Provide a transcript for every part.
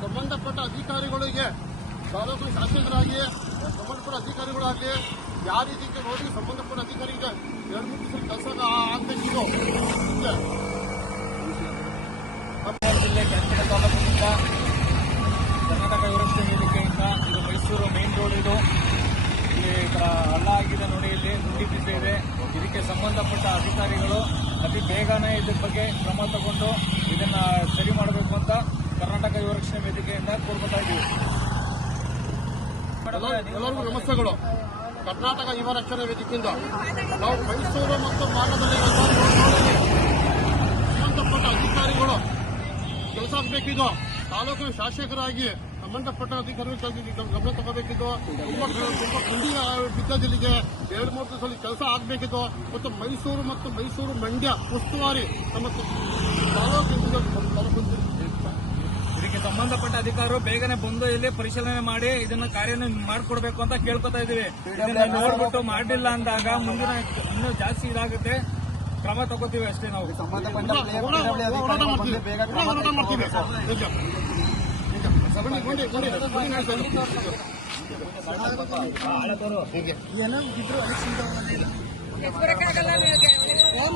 ಸಂಬಂಧಪಟ್ಟ ಅಧಿಕಾರಿಗಳಿಗೆ ತಾಲೂಕು ಶಾಸಕರಾಗಿ ಸಂಬಂಧಪಟ್ಟ ಅಧಿಕಾರಿಗಳಾಗಲಿ ಯಾವ ರೀತಿ ನೋಡಿ ಸಂಬಂಧಪಟ್ಟ ಅಧಿಕಾರಿಗೆ ಎರಡು ಮೂರು ದಿವಸ ಕೆಲಸ ಆಗ್ಬೇಕಿತ್ತು ಜಿಲ್ಲೆ ಕೆಂಪೇಗೌಡ ತಾಲೂಕಿನಿಂದ ಕರ್ನಾಟಕ ವ್ಯವಸ್ಥೆ ವೇದಿಕೆಯಿಂದ ಇದು ಮೈಸೂರು ಮೇನ್ ರೋಡ್ ಇದು. ಇಲ್ಲಿ ಹಳ್ಳ ಆಗಿದೆ ನೋಡಿ ಇಲ್ಲಿ ನುಡಿ ಬಿದ್ದ ಇದೆ. ಇದಕ್ಕೆ ಸಂಬಂಧಪಟ್ಟ ಅಧಿಕಾರಿಗಳು ಅತಿ ಬೇಗನೆ ಇದ್ರ ಬಗ್ಗೆ ಕ್ರಮ ತಗೊಂಡು ಇದನ್ನ ಸರಿ ಮಾಡಬೇಕು ಅಂತ ಎಲ್ಲರಿಗೂ ನಮಸ್ತೆಗಳು. ಕರ್ನಾಟಕ ಯುವ ರಕ್ಷಣಾ ವೇದಿಕೆಯಿಂದ ನಾವು ಮೈಸೂರು ಮತ್ತು ಮಾರ್ಗದಲ್ಲಿ ಸಂಬಂಧಪಟ್ಟ ಅಧಿಕಾರಿಗಳು ಕೆಲಸ ಆಗಬೇಕಿದ್ದು, ತಾಲೂಕಿನ ಶಾಸಕರಾಗಿ ಸಂಬಂಧಪಟ್ಟ ಅಧಿಕಾರಿಗಳು ಗಮನ ತಗೋಬೇಕಿದ್ದು, ತುಂಬಾ ತುಂಬಾ ಖಂಡಿ ಬಿದ್ದದಿಲ್ಲಿಗೆ ಎರಡು, ಮೂರು ದಿವಸ ಕೆಲಸ ಆಗಬೇಕಿದ್ದು ಮತ್ತು ಮೈಸೂರು ಮತ್ತು ಮೈಸೂರು ಮಂಡ್ಯ ಉಸ್ತುವಾರಿ ನಮ್ಮ ತಾಲೂಕಿನ ಸಂಬಂಧಪಟ್ಟ ಅಧಿಕಾರಿಗಳು ಬೇಗನೆ ಬಂದು ಇಲ್ಲಿ ಪರಿಶೀಲನೆ ಮಾಡಿ ಇದನ್ನ ಕಾರ್ಯ ಮಾಡ್ಕೊಡ್ಬೇಕು ಅಂತ ಕೇಳ್ಕೊತಾ ಇದೀವಿ ಇದನ್ನ ನೋಡ್ಬಿಟ್ಟು ಮಾಡಿಲ್ಲ ಅಂದಾಗ ಮುಂದಿನ ಇನ್ನೂ ಜಾಸ್ತಿ ಇದಾಗುತ್ತೆ. ಕ್ರಮ ತಗೋತೀವಿ ಅಷ್ಟೇ ನಾವು.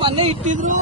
ಮೊನ್ನೆ ಇಟ್ಟಿದ್ರು.